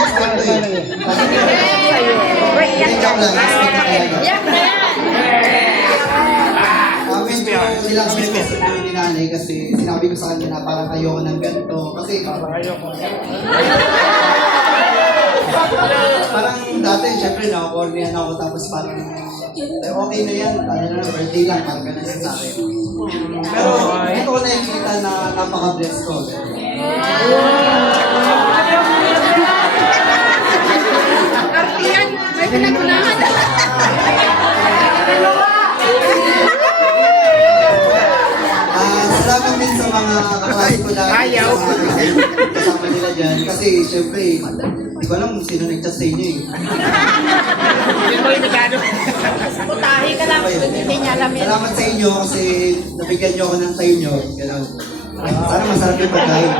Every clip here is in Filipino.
expect ko eh. Joke lang, expect ko talaga. Medyo sila kami sa ni nanay kasi sinabi ko sa kanya na parang ayoko ng ganito. Kasi parang dati, syempre na-cornyan ako tapos parang okay na yan, ano na, birthday lang, parang ganun lang sa akin. Pero ito ko nakikita na napaka-bless ko. Artiyan, may pinagunahan. Salamat din sa mga kaklase ko na kasama nila dyan. Kasi syempre, hindi ko alam kung sino nag-chat sa inyo eh. Putahe ka lang, hindi niya alam yun. Salamat sa inyo kasi nabigyan nyo ako ng time nyo. Ganun. Sana masarap yung pagkain.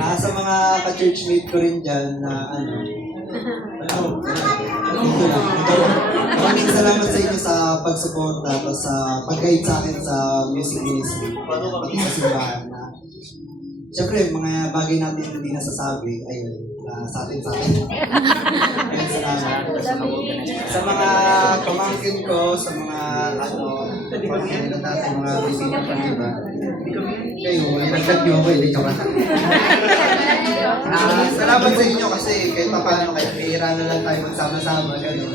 Sa mga ka-churchmate ko rin dyan na maraming salamat sa inyo sa pagsuporta at sa pag-guide sa akin sa music ministry. Pati sa simbahan na siyempre, mga bagay natin hindi nasasabi ay sa atin. Ayun, salamat. Sa mga pamangkin ko, sa mga pamangkin nila natin, mga bisita pa nila. Kayo, nagdag niyo ako, hindi joke lang. Salamat sa inyo kasi kahit pa paano kayo, pihira na lang tayo magsama-sama. Gano'n.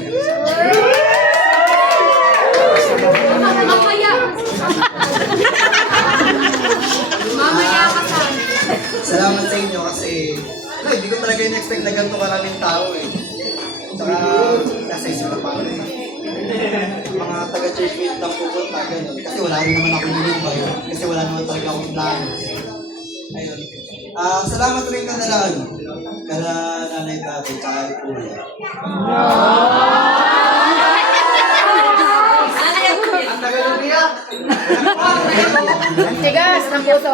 Mamaya ka sa. Salamat sa inyo kasi hindi ko talaga in-expect na ganito karaming tao eh. Tsaka nasa isip na pa ako eh. Mga taga-churchmate lang pupunta, gano'n. Kasi wala rin naman ako nilibay. Kasi wala naman talaga akong plano. Ayun. Salamat rin kanalaan. Kala nanay tatay, tsaka kay kuya. Ang tagal umiyak! Ang tigas ng puso.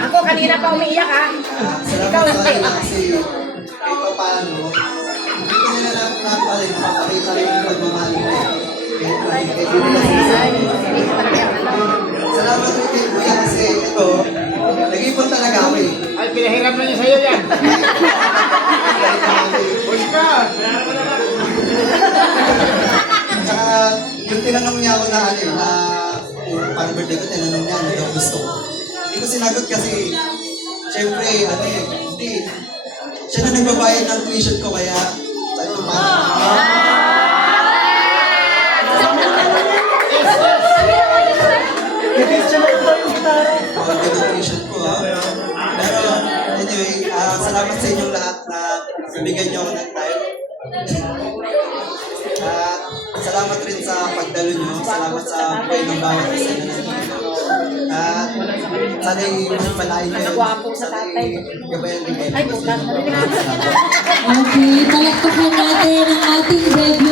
Ako kanina pa umiiyak ha. Salamat sa kanila kasi kahit pa paano, hindi ko nila nakapakita rin yung pagmamahal ko. Kahit hindi nila sinasabi. Salamat rin kay kuya kasi ito, nag-ipon talaga ako eh. Ay, pinahiram na niya sa'yo yan. Huwag ka. Tsaka, yung tinanong niya ako na parang birthday ko, tinanong niya ano daw gusto ko. Hindi ko sinagot kasi, syempre, hindi. Siya na nagbabayad ng tuition ko, kaya sabi ko tuition ko ha. Pero, anyway, salamat sa inyong lahat na bibigyan niyo ako ng time. Salamat rin sa pagdalo nyo. Salamat sa buhay ng bawat isa na nandito. At sana'y mas palain kayo. Nagwapo sa tatay. Gabayan din kayo. Ay, puta. Okay, palakpakan natin ang ating debut.